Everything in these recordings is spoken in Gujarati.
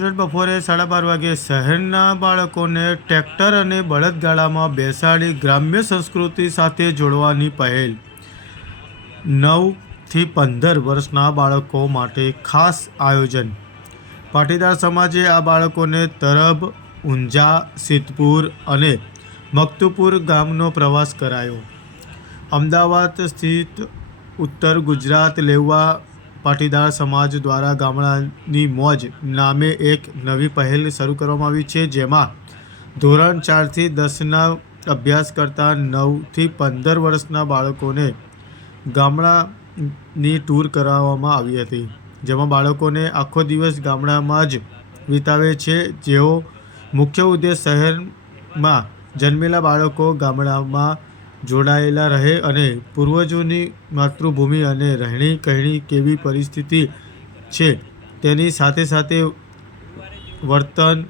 રોજ બપોરે સાડા બાર વાગે શહેરના બાળકોને ટ્રેક્ટર અને બળદગાડામાં બેસાડી ગ્રામ્ય સંસ્કૃતિ સાથે જોડવાની પહેલ. નવથી પંદર વર્ષના બાળકો માટે ખાસ આયોજન. પાટીદાર સમાજે આ બાળકોને તરબ, ઊંઝા, સિદ્ધપુર અને મકતુપુર ગામનો પ્રવાસ કરાયો. અમદાવાદ સ્થિત ઉત્તર ગુજરાત લેવા પાટીદાર સમાજ દ્વારા ગામડાની મોજ નામે એક નવી પહેલ શરૂ કરવામાં આવી છે, જેમાં ધોરણ ચારથી દસના અભ્યાસ કરતા નવથી પંદર વર્ષના બાળકોને ગામડાની ટૂર કરાવવામાં આવી હતી, જેમાં બાળકોને આખો દિવસ ગામડામાં જ વિતાવે છે. જેઓ મુખ્ય ઉદ્દેશ શહેરમાં જન્મેલા બાળકો ગામડામાં જોડાયેલા રહે અને પૂર્વજોની માતૃભૂમિ અને રહેણી કહેણી કેવી પરિસ્થિતિ છે તેની સાથે સાથે વર્તન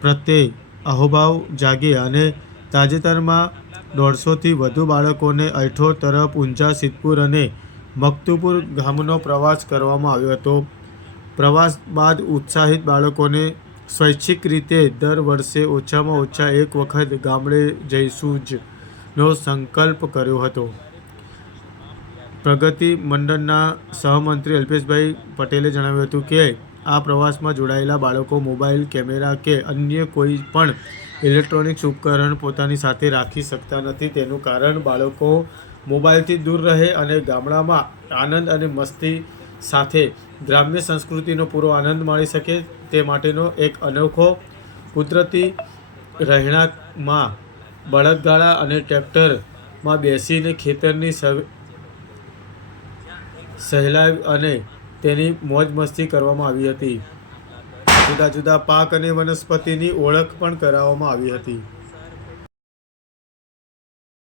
પ્રત્યે અહોભાવ જાગે અને તાજેતરમાં દોઢસોથી વધુ બાળકોને અઠો તરફ ઊંઝા સિદ્ધપુર અને મકતુપુર ગામનો પ્રવાસ કરવામાં આવ્યો હતો. પ્રવાસ બાદ ઉત્સાહિત બાળકોને સ્વૈચ્છિક રીતે દર વર્ષે ઓછામાં ઓછા એક વખત ગામડે જઈશું જ. નો સંકલ્પ કર્યો હતો. પ્રગતિ મંડળના સહમંત્રી અલ્પેશભાઈ પટેલે જણાવ્યું હતું કે, આ પ્રવાસમાં જોડાયેલા બાળકો મોબાઈલ, કેમેરા કે અન્ય કોઈ પણ ઇલેક્ટ્રોનિક્સ ઉપકરણ પોતાની સાથે રાખી શકતા નથી. તેનું કારણ બાળકો મોબાઈલથી દૂર રહે અને ગામડામાં આનંદ અને મસ્તી સાથે ગ્રામ્ય સંસ્કૃતિનો પૂરો આનંદ માણી શકે તે માટેનો એક અનોખો કુદરતી રહેણાંકમાં બળદગાડા અને ટ્રેક્ટરમાં બેસીને ખેતરની સહેલાઈ અને તેની મોજ મસ્તી કરવામાં આવી હતી. જુદા જુદા પાક અને વનસ્પતિની ઓળખ પણ કરાવવામાં આવી હતી.